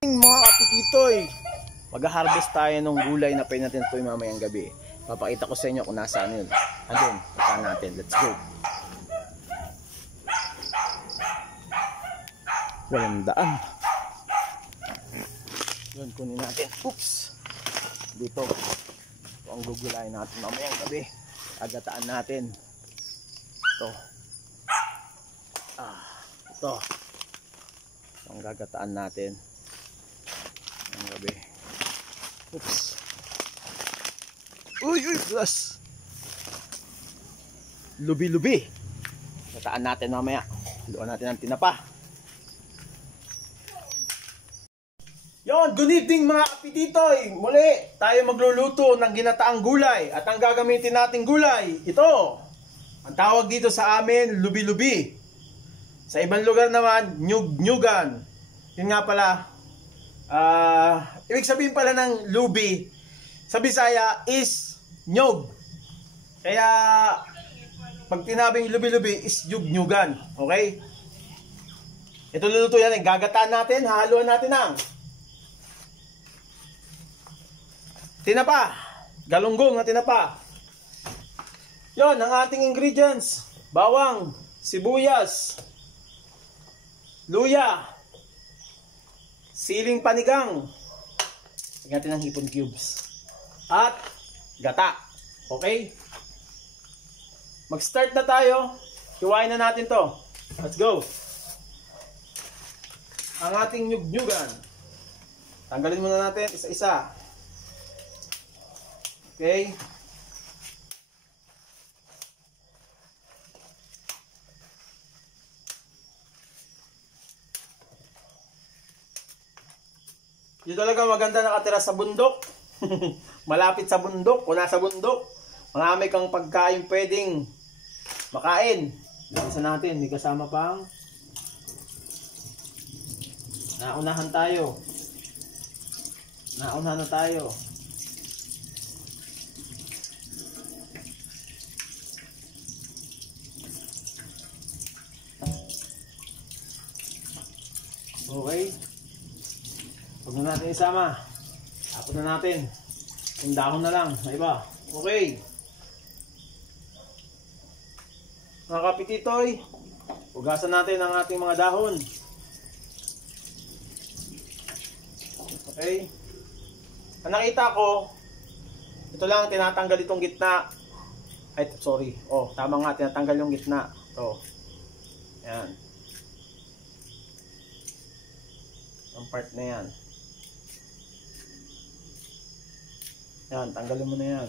Mga kapititoy, mag-harvest tayo ng gulay na pwede natin ito mamayang gabi. Papakita ko sa inyo kung nasaan yun. Andun, punta natin. Let's go. Walang daan. Yun, kunin natin. Oops! Dito. Ito ang gugulayin natin mamayang gabi. Agataan natin. Ito. Ito. Ito ang gagataan natin. Ang gabi. Oops. Uy, plus. Lubi-lubi. Gataan natin mamaya. Luan natin ang tinapa. Yon, good evening mga kapititoy. Muli, tayo magluluto ng ginataang gulay. At ang gagamitin nating gulay, ito. Ang tawag dito sa amin, lubi-lubi. Sa ibang lugar naman, nyug-nyugan. Yun nga pala, ibig sabihin pala ng lubi sa Bisaya is nyog. Kaya pag tinabing lubi-lubi is nyug-nyugan. Okay? Ito luluto yan. Gagataan natin. Hahaluan natin ang tinapa. Galunggong na tinapa. Yon ang ating ingredients. Bawang, sibuyas, luya, siling panigang, lagyan natin ng hipon cubes, at gata. Okay? Mag-start na tayo. Hiwain na natin to. Let's go. Ang ating nyug-nyugan, tanggalin muna natin isa-isa. Okay? Yung talaga maganda nakatira sa bundok. Malapit sa bundok o nasa bundok. Marami kang pagkain pwedeng makain. Isa natin, may kasama pang naunahan tayo. Naunahan na tayo. Okay. Huwag na natin isama. Tapos na natin. Yung dahon na lang. Na iba. Okay. Mga kapititoy, hugasan natin ang ating mga dahon. Okay. Ang nakita ko, ito lang tinatanggal itong gitna. Ay, sorry. Oh, tama nga. Tinatanggal yung gitna. Ito. Yan. Ang part na yan. Yan, tanggalin mo na yan.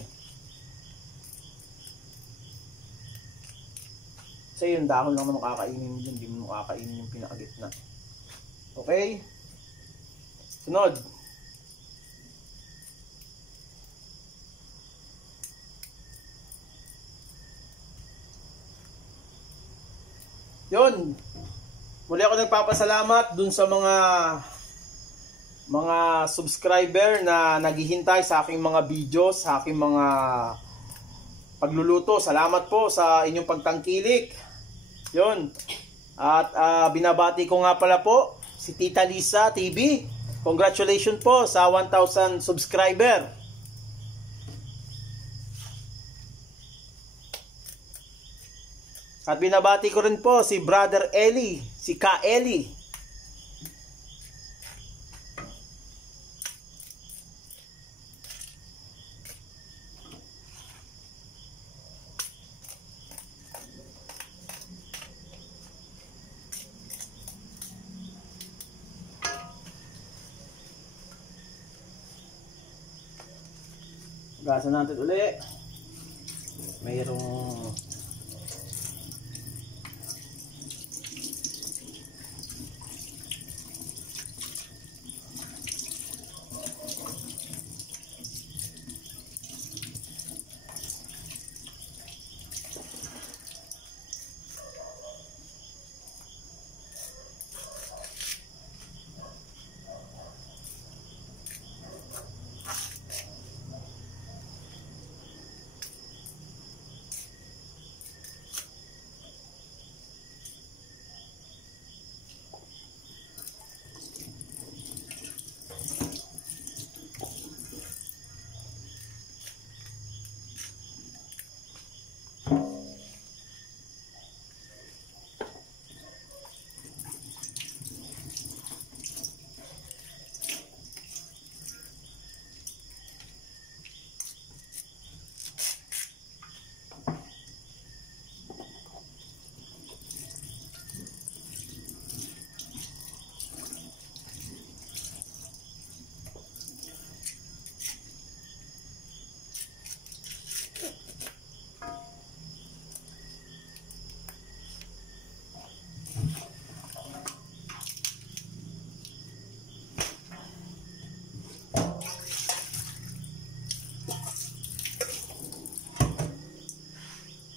Kasi yung dahon lang naman kakainin mo dun. Hindi mo kakainin yung pinakagitna. Okay? Sunod. Yun. Muli ako nagpapasalamat dun sa mga subscriber na naghihintay sa aking mga videos, sa aking mga pagluluto. Salamat po sa inyong pagtangkilik. Yun. At binabati ko nga pala po si Tita Lisa TV. Congratulations po sa 1,000 subscriber. At binabati ko rin po si Brother Eli, si Ka Eli. Gasan natin uli. Mayroong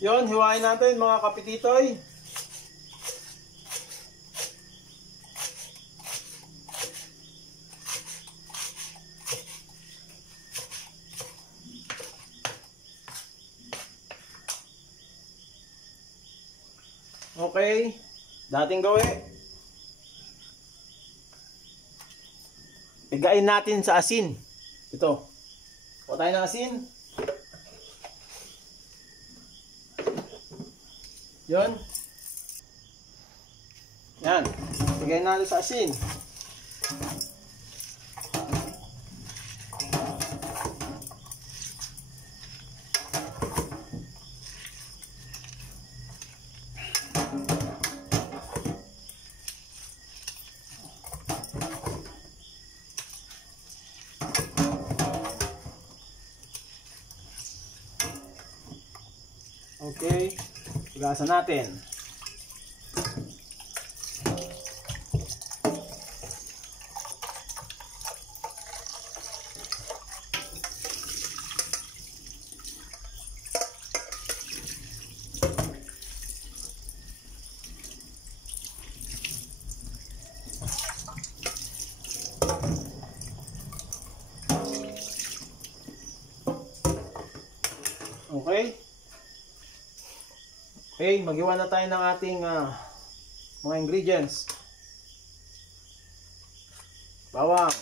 Yun, hiwain natin mga kapititoy. Okay, dating gawin. Igain natin sa asin. Ito. Kuha tayo ng asin. Yun. Yan. Igain natin sa asin. Okay, hugasan natin. Okay. Okay, maghiwa na tayo ng ating mga ingredients. Bawang.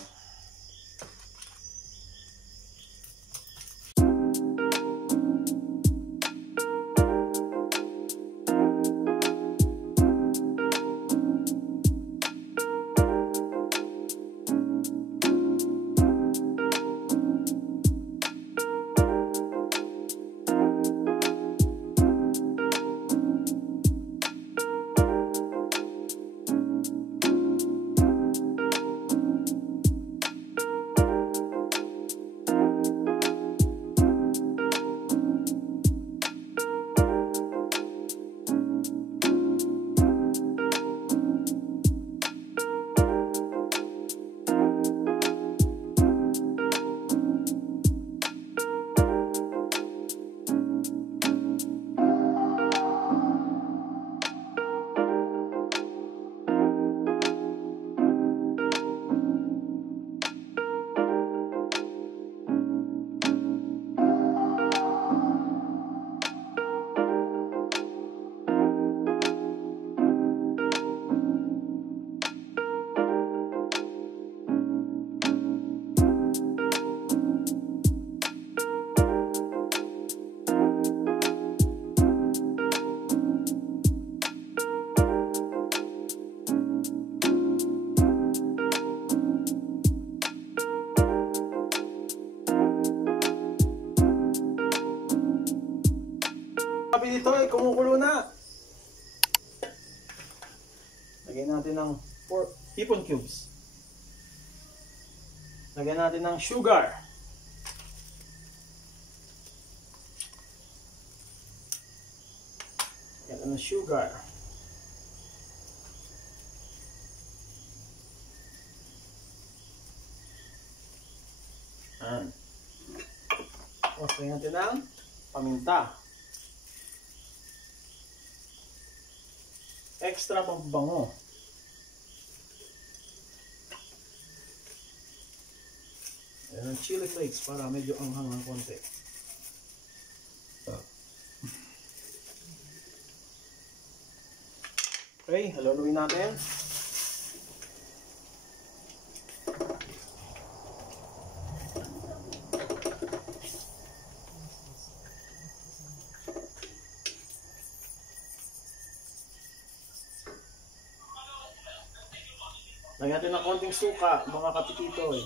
Sabi dito ay kumukulo na. Lagyan natin ng hipon cubes. Lagyan natin ng sugar. Lagyan ng sugar. Ayan. Tapos lagyan natin ng paminta. Extra mabango. Ayan ang chili flakes para medyo anghang ng konti. Okay, haluin natin. Lagyan natin ng konting suka, mga kapititoy.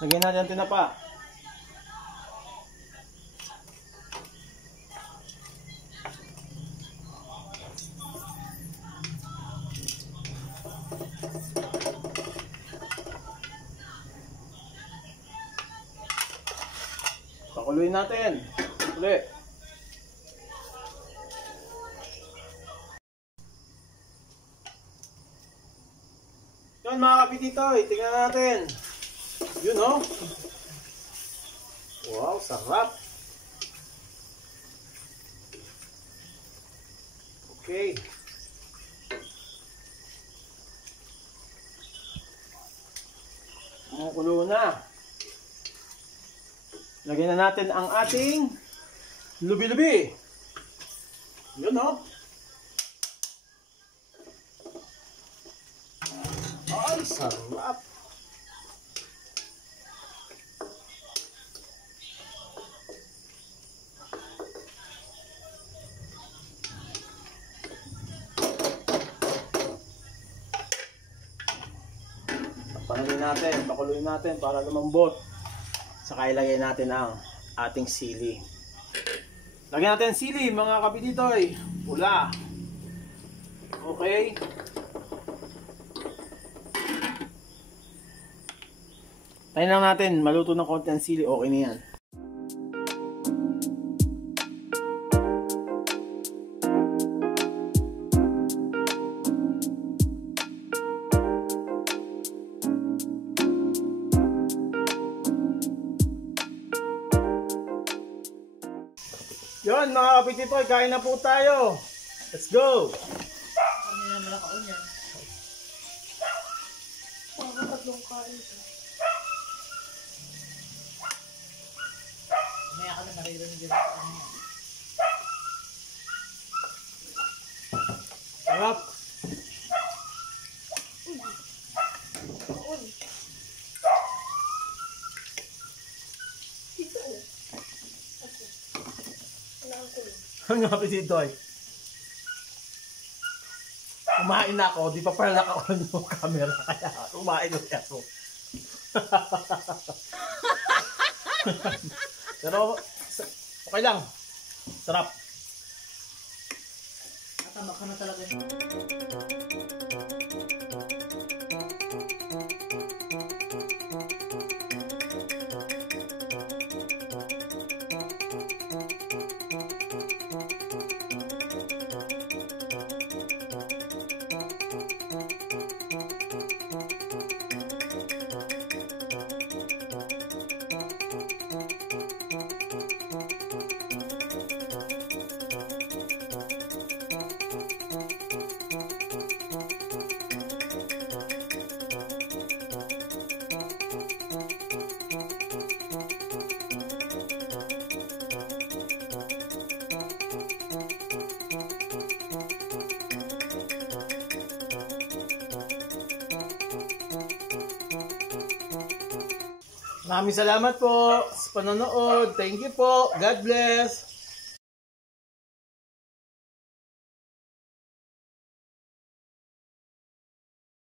Lagyan natin ang tinapa. Pakuluin natin. Uli. Yun mga kapititoy, tingnan natin. Yun oh. Wow, sarap. Okay. Kumukulo na. Lagyan na natin ang ating lubi-lubi. Yun oh. Ay, sarap. Pakuluin natin para lumambot. Saka ilagay natin ang ating sili. Lagyan natin sili mga kapititoy. Pula. Okay. Tayo lang natin. Maluto ng konti ang sili. Okay na yan. Yun mga kapititoy, kain na po tayo. Let's go! Ano yan, malakaon yan? Parang tatlong kain. Maya ka na naririnig dyan sa ano yan. Sarap! Ang kapititoy. Kumain na ako, di pa pala naka-on yung camera, kaya kumain ulit ako. Pero, okay lang. Sarap. Natama ka na talaga yun. Maraming salamat po sa panonood. Thank you po. God bless.